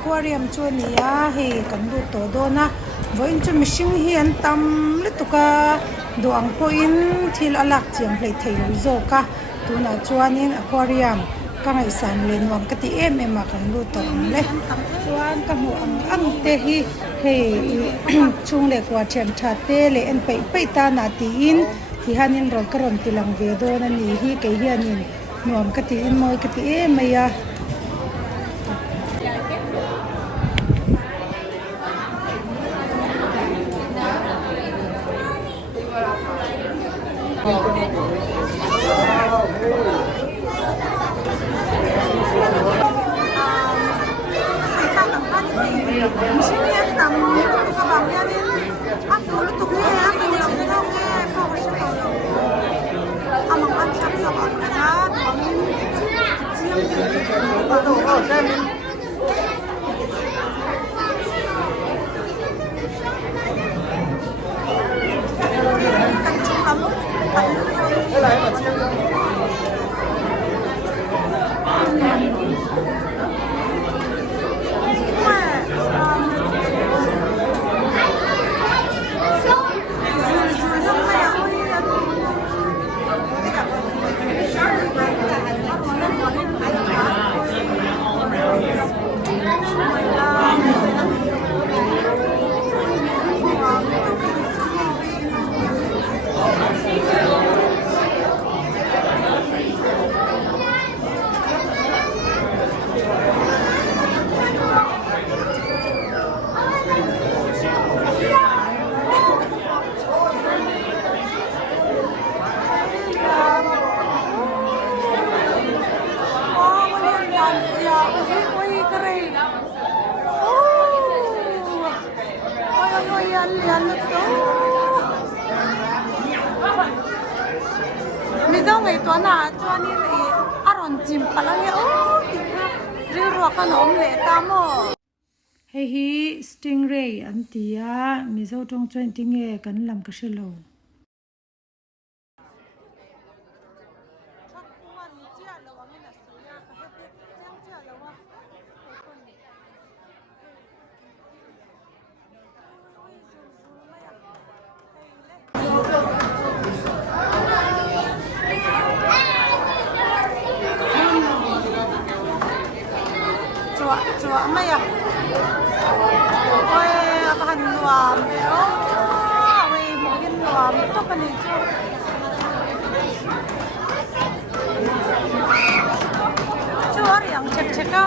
aquarium chu nia he kan du to do na voin chu mishing hi an tam le tuka do ang po in thil alak chiang plei thei lo zo ka tuna chuanin aquarium ka ngai san le nuam ka ti em ma kan du to le chuan ka mu ang te hi he chung le kwa chen tha te le en pe ta na ti in hi hanin ron ka ron tilang ve do na ni hi ke hianin nuam ka ti in moi ka ti em ya Mizo ngai to na chuani le aron chim palang ya o ri ro ka nom le ta mo hei hi stingray an tia mizo tong chen ting e kan lam ka shelo chua maya oi kan nuam pero oi mungkin nuam to kan itu chua yang cek ka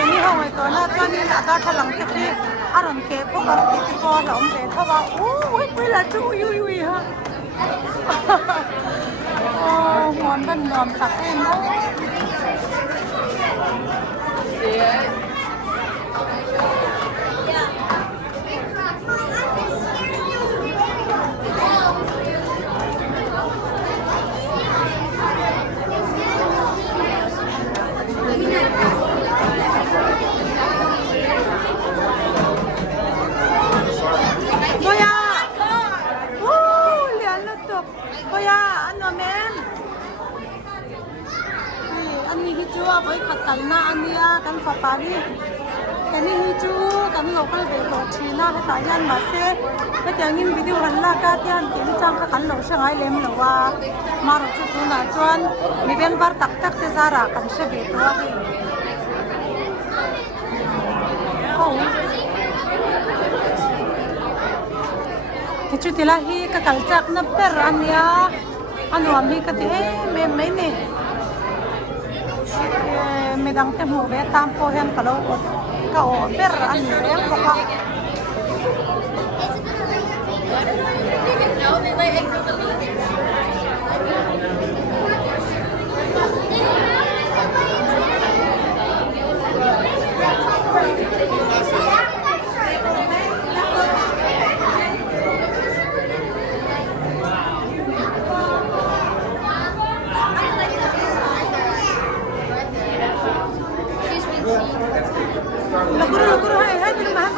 ini hong itu na kan ni ada thalang ke aron ke po ka ti ko lom de thawa oi la chu ui ha ngon ban nuam tak em với khát cảnh na anh đi cảnh phật tari cái này chú cảnh local về tổ chức na cái tài nhân mà xe cái tiếng in video hành la cái tiếng kiểm tra cái cảnh lâu sang ai lem lâu à mà rồi chú na chuan mi bên bar tak tak thế ra ra cảnh sẽ vềตัวcái chú tila hi cái cảnh chắc na per anh ya anh làm hi cái tiếng mấy nè medang te mu be tam po hen kalo ka o ber an reng ko ka Laguro, hai, di rumah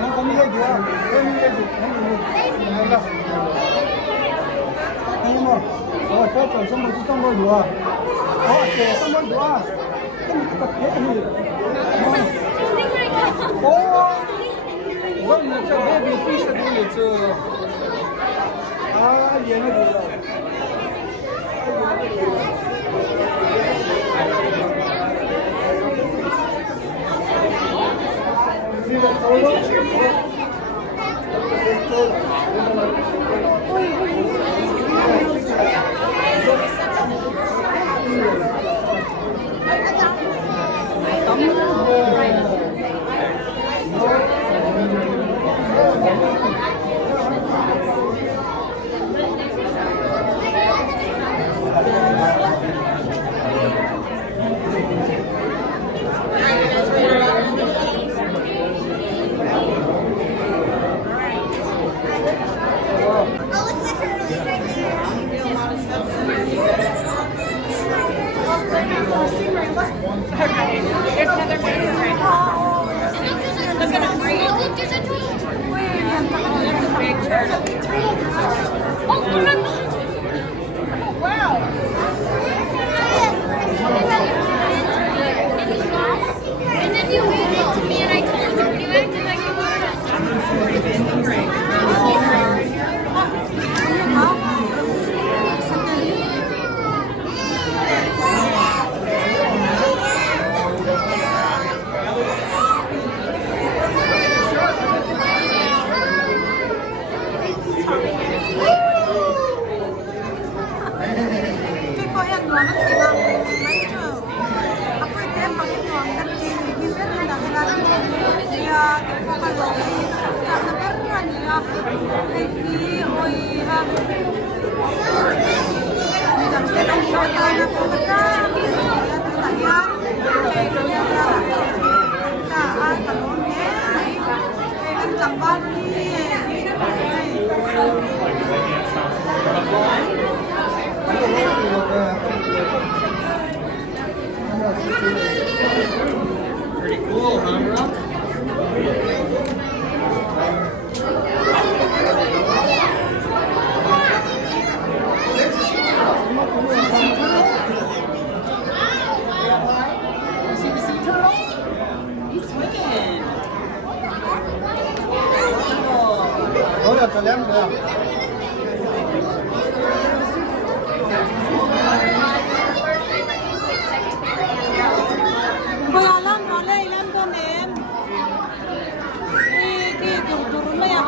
nó có miếng gì không? Có miếng gì? Không được. Anh em ơi, cho xong rồi xong rồi được. Để xong rồi được. Cái này có thế này. Vâng, là cho baby fish ở đây chứ. À, vậy nó được. Pretty cool, huh, bro? Rồi, cho lem được. Bây giờ lên nó lên con em. Cái dùng tủ này à?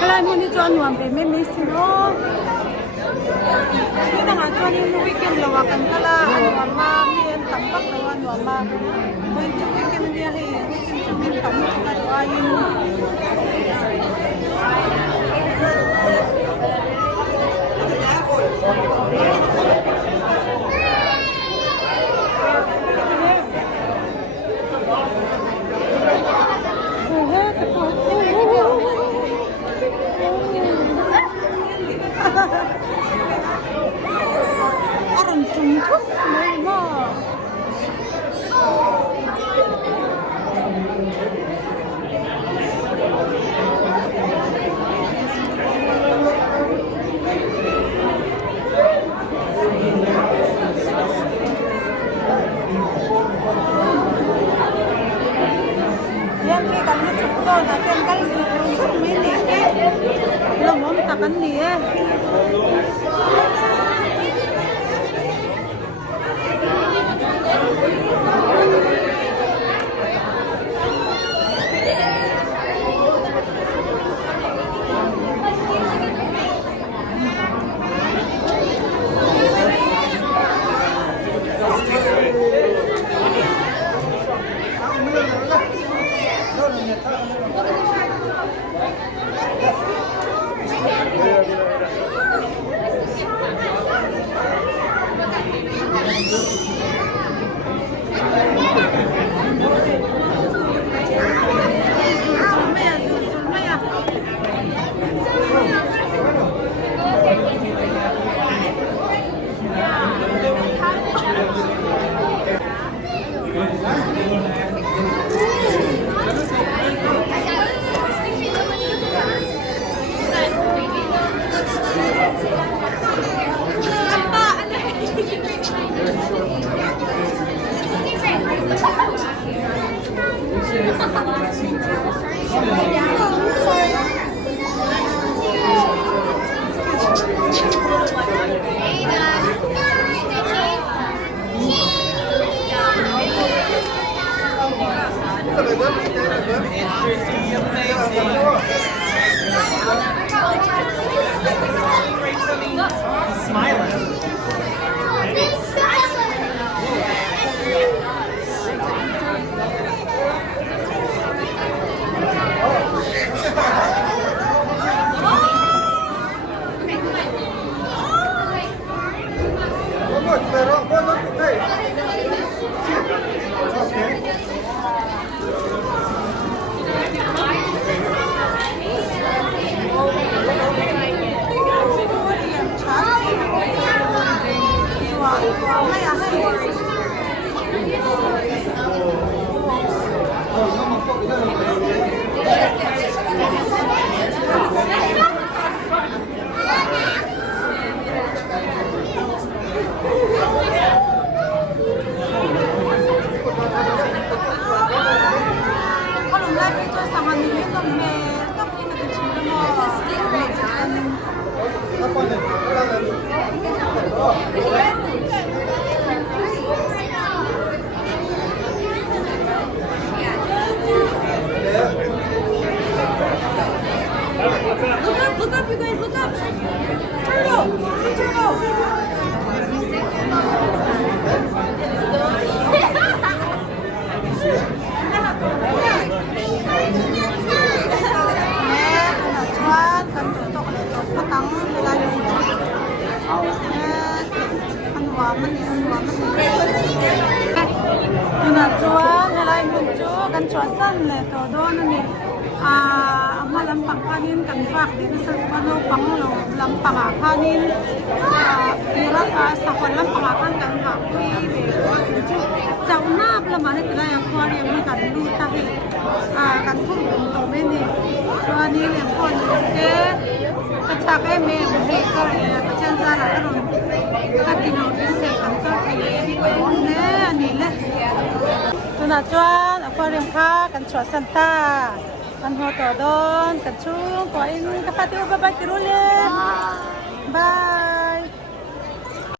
Kala mo ni John Wan pe me me sino. Kita nga John ni weekend lawakan kala ano ma mi en tampak lawan wa ma. Kung yung weekend niya he weekend yung tampak kala ayin. เป็นกันสุดไม่หนีเอ๊ะลงมตะกันหนีเอ๊ะLook up, you guys, look up! Turtle! Turtle! Kan cuasan le to don ni lampang kanin kan fak din sa pano pangulo lampang kanin ira sa kon lampang kan hakwi chau na pla mane tila aquarium ni kan lu ta hi kan thum to me ni to ani le kon te ka cha ke me he ka ka chen za la ron ka ti no tin se kan to thai ni ko ne ani le to na chuan aquarium ka kan chua san ta kan ho to don kan chung ko in ka pati ba ba tirule